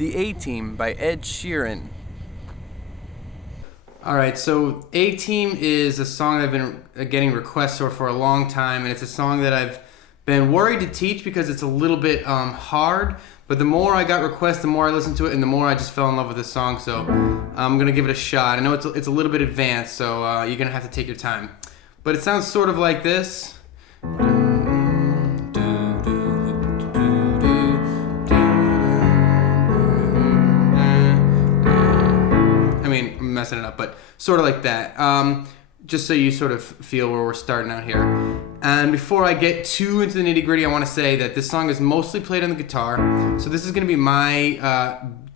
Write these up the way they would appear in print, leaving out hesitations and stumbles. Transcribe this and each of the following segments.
The A-Team by Ed Sheeran. Alright, so A-Team is a song I've been getting requests for a long time, and it's a song that I've been worried to teach because it's a little bit hard, but the more I got requests, the more I listened to it, and the more I just fell in love with this song, so I'm going to give it a shot. I know it's a little bit advanced, so you're going to have to take your time. But it sounds sort of like this. I'm messing it up, but sort of like that. Just so you sort of feel where we're starting out here. And before I get too into the nitty gritty, I want to say that this song is mostly played on the guitar. So this is going to be my, I'm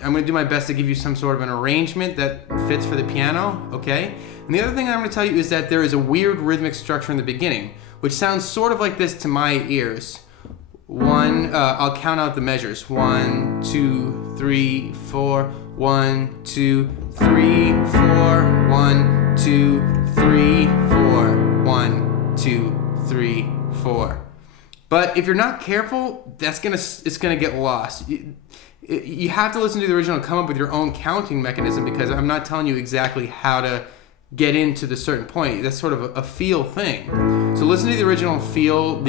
going to do my best to give you some sort of an arrangement that fits for the piano, okay? And the other thing I'm going to tell you is that there is a weird rhythmic structure in the beginning, which sounds sort of like this to my ears. I'll count out the measures. 1, 2, 3, 4. 1, 2, 3, 4. 1, 2, 3, 4. 1, 2, 3, 4. But if you're not careful, it's gonna get lost. You have to listen to the original and come up with your own counting mechanism, because I'm not telling you exactly how to get into the certain point. That's sort of a feel thing. So listen to the original and feel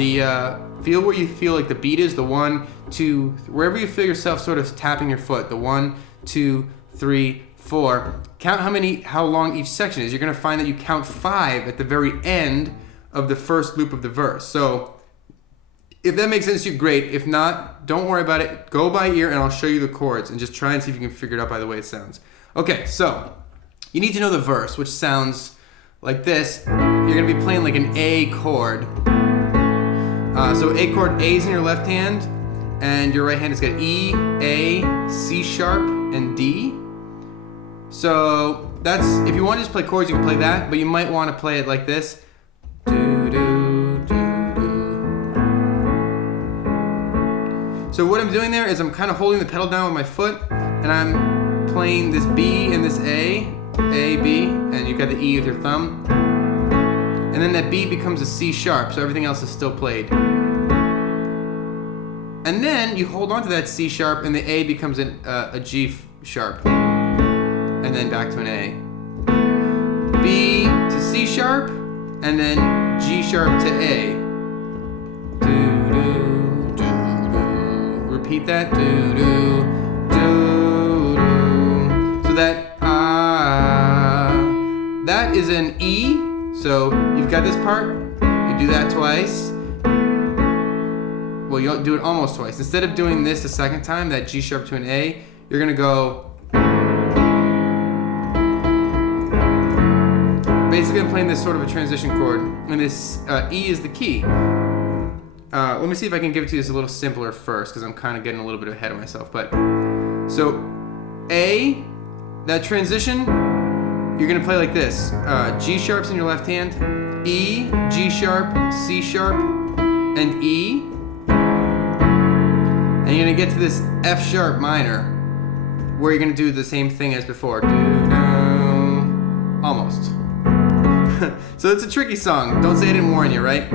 feel where you feel like the beat is, the 1, 2, wherever you feel yourself sort of tapping your foot, the 1, 2, 3, 4. Count how long each section is. You're going to find that you count 5 at the very end of the first loop of the verse. So if that makes sense to you, great. If not, don't worry about it. Go by ear and I'll show you the chords and just try and see if you can figure it out by the way it sounds. Okay, so you need to know the verse, which sounds like this. You're going to be playing like an A chord. So A chord, A's in your left hand, and your right hand has got E, A, C sharp, and D. So that's, if you want to just play chords, you can play that, but you might want to play it like this. Do, do, do, do. So what I'm doing there is I'm kind of holding the pedal down with my foot, and I'm playing this B and this A, B, and you've got the E with your thumb. And then that B becomes a C sharp, so everything else is still played. And then you hold on to that C sharp, and the A becomes a G sharp. And then back to an A. B to C sharp, and then G sharp to A. Do, do, do, do. Repeat that. Do, do, do, do. So that is an E. So you've got this part, you do that twice. Well, you'll do it almost twice. Instead of doing this the second time, that G sharp to an A, you're gonna go. Basically, I'm playing this sort of a transition chord, and this E is the key. Let me see if I can give it to you this a little simpler first, because I'm kind of getting a little bit ahead of myself. But so A, that transition, you're gonna play like this. G sharp's in your left hand, E, G sharp, C sharp, and E. And you're gonna get to this F sharp minor, where you're gonna do the same thing as before. Almost. So it's a tricky song. Don't say I didn't warn you, right?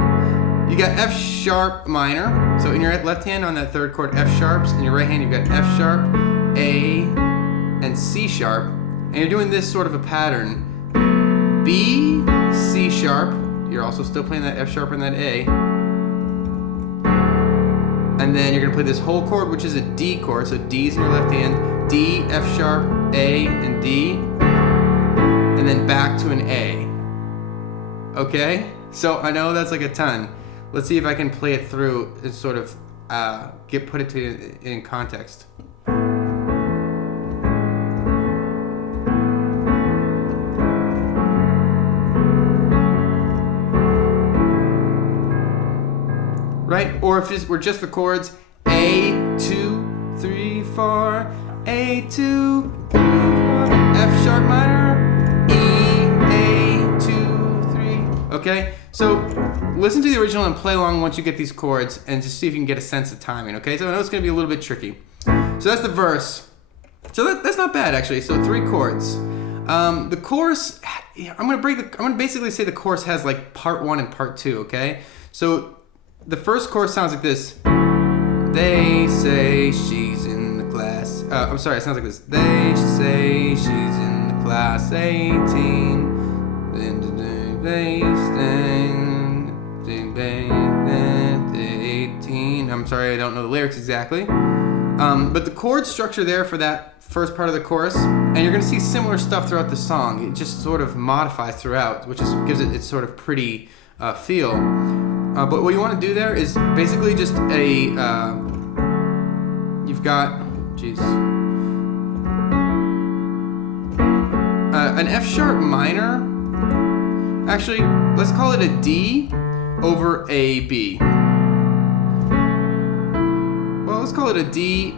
You got F sharp minor. So in your left hand on that third chord, F sharps. In your right hand, you've got F sharp, A, and C sharp. And you're doing this sort of a pattern. B, C sharp. You're also still playing that F sharp and that A. And then you're gonna play this whole chord, which is a D chord. So D's in your left hand. D, F sharp, A, and D. And then back to an A. Okay? So I know that's like a ton. Let's see if I can play it through and sort of put it in context. Right? Or if we're just the chords, A, 2, 3, 4, A, 2, 3, 4, F sharp minor, E, A, 2, 3. Okay? So listen to the original and play along once you get these chords and just see if you can get a sense of timing. Okay? So I know it's going to be a little bit tricky. So that's the verse. So that's not bad actually. So 3 chords. The chorus, I'm gonna basically say the chorus has like part 1 and part 2. Okay? So the first chorus sounds like this. They say she's in the class I'm sorry, it sounds like this. They say she's in the class 18. They stand 18. I'm sorry, I don't know the lyrics exactly. But the chord structure there for that first part of the chorus, and you're going to see similar stuff throughout the song. It just sort of modifies throughout, which gives it its sort of pretty feel. But what you want to do there is basically just you've got, an F sharp minor. Actually, let's call it a D over a B. Well, let's call it a D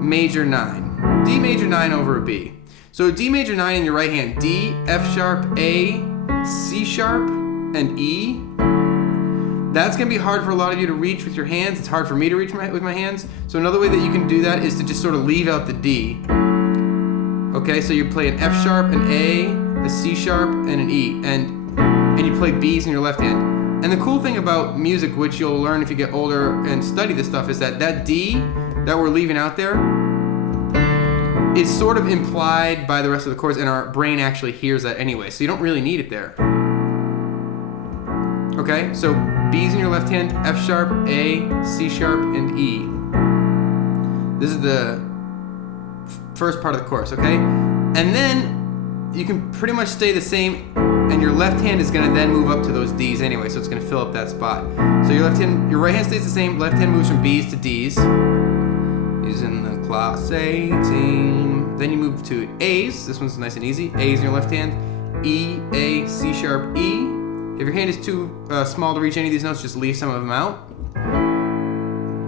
major 9. D major 9 over a B. So D major 9 in your right hand, D, F sharp, A, C sharp, and E. That's going to be hard for a lot of you to reach with your hands. It's hard for me to reach with my hands. So another way that you can do that is to just sort of leave out the D. Okay, so you play an F sharp, an A, a C sharp, and an E. And you play B's in your left hand. And the cool thing about music, which you'll learn if you get older and study this stuff, is that D that we're leaving out there is sort of implied by the rest of the chords, and our brain actually hears that anyway. So you don't really need it there. Okay, so B's in your left hand, F sharp, A, C sharp, and E. This is the first part of the chorus, okay? And then you can pretty much stay the same, and your left hand is going to then move up to those D's anyway, so it's going to fill up that spot. So your right hand stays the same, left hand moves from B's to D's. He's in the class 18. Then you move to A's. This one's nice and easy. A's in your left hand, E, A, C sharp, E. If your hand is too small to reach any of these notes, just leave some of them out.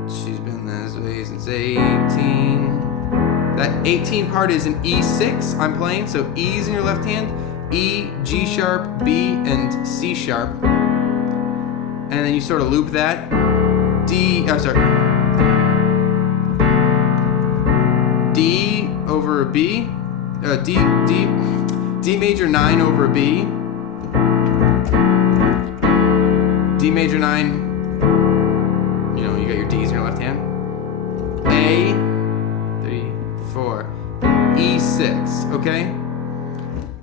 She's been this way since 18. That 18 part is an E6 I'm playing, so E's in your left hand, E, G sharp, B, and C sharp. And then you sort of loop that. D over a B, D major 9 over a B, D major 9, you got your D's in your left hand, A, 3, 4, E6, okay?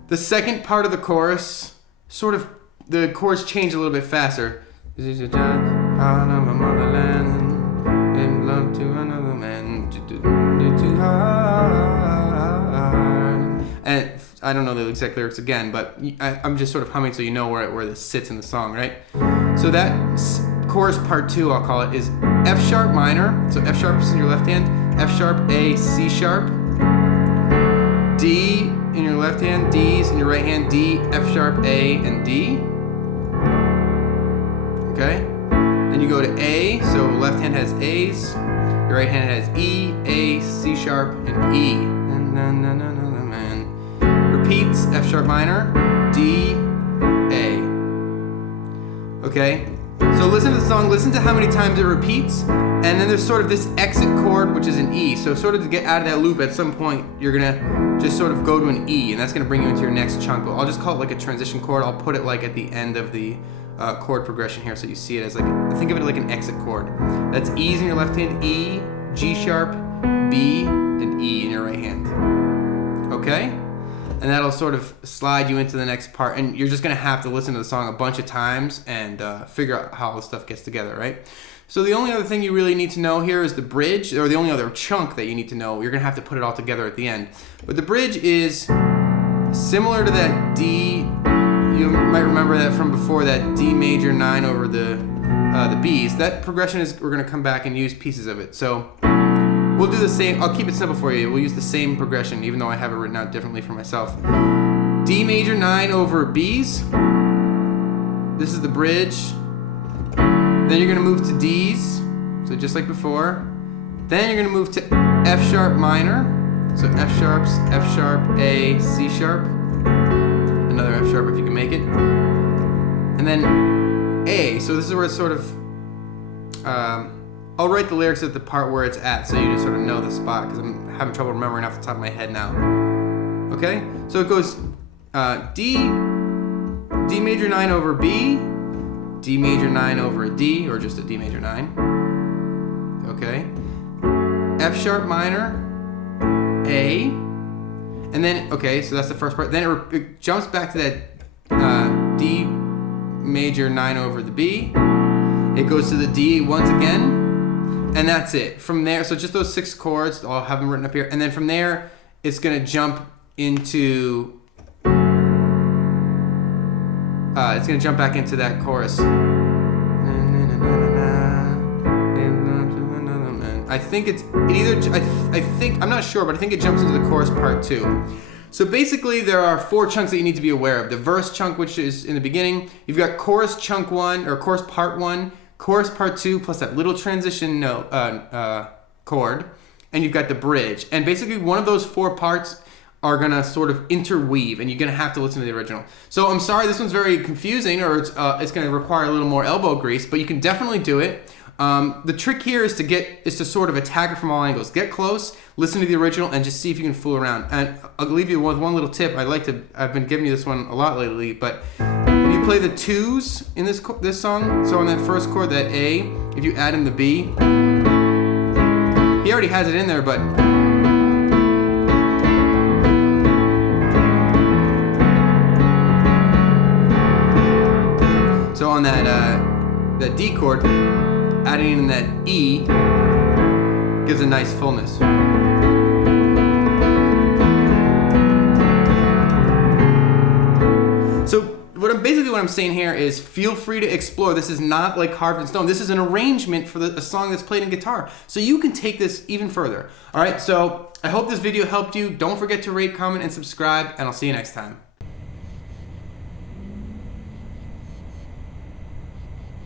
The second part of the chorus, sort of, the chords change a little bit faster. This is a out of my motherland, and love to another man, too hard. And I don't know the exact lyrics again, but I'm just sort of humming so you know where this sits in the song, right? So that chorus part 2, I'll call it, is F sharp minor. So F sharp is in your left hand, F sharp, A, C sharp, D in your left hand, D's in your right hand, D, F sharp, A, and D. Okay? Then you go to A, so left hand has A's, your right hand has E, A, C sharp, and E. Repeats, F sharp minor, D, A. Okay? So listen to the song, listen to how many times it repeats, and then there's sort of this exit chord, which is an E. So sort of to get out of that loop, at some point, you're gonna just sort of go to an E, and that's gonna bring you into your next chunk. I'll just call it like a transition chord. I'll put it like at the end of the chord progression here, so you see it as like, think of it like an exit chord. That's E's in your left hand, E, G sharp, B, and E in your right hand. Okay? And that'll sort of slide you into the next part, and you're just gonna have to listen to the song a bunch of times and figure out how all the stuff gets together, right? So the only other thing you really need to know here is the bridge, or the only other chunk that you need to know. You're gonna have to put it all together at the end. But the bridge is similar to that D. You might remember that from before, that D major 9 over the B's. That progression is, we're gonna come back and use pieces of it. So we'll do the same. I'll keep it simple for you. We'll use the same progression, even though I have it written out differently for myself. D major 9 over B's. This is the bridge. Then you're gonna move to D's, so just like before. Then you're gonna move to F sharp minor. So F sharps, F sharp, A, C sharp. Another F sharp if you can make it. And then A. So this is where it's sort of, I'll write the lyrics at the part where it's at, so you just sort of know the spot, because I'm having trouble remembering off the top of my head now. Okay? So it goes D major 9 over B, D major 9 over a D, or just a D major 9. Okay? F sharp minor, A, and then, okay, so that's the first part. Then it jumps back to that D major 9 over the B. It goes to the D once again, and that's it. From there, so just those 6 chords, I'll have them written up here. And then from there, it's gonna jump into, it's gonna jump back into that chorus. I think I'm not sure, but I think it jumps into the chorus part 2. So basically there are 4 chunks that you need to be aware of. The verse chunk, which is in the beginning. You've got chorus chunk 1, or chorus part 1, chorus part 2, plus that little transition note, chord. And you've got the bridge. And basically one of those 4 parts are gonna sort of interweave, and you're gonna have to listen to the original. So I'm sorry, this one's very confusing, or it's gonna require a little more elbow grease, but you can definitely do it. The trick here is to sort of attack it from all angles. Get close, listen to the original, and just see if you can fool around. And I'll leave you with one little tip. I've been giving you this one a lot lately, but if you play the 2s in this song, so on that first chord, that A, if you add in the B, he already has it in there, but so on that D chord, adding in that E gives a nice fullness. So what I'm saying here is feel free to explore. This is not like carved in stone. This is an arrangement for a song that's played in guitar. So you can take this even further. All right, so I hope this video helped you. Don't forget to rate, comment, and subscribe, and I'll see you next time.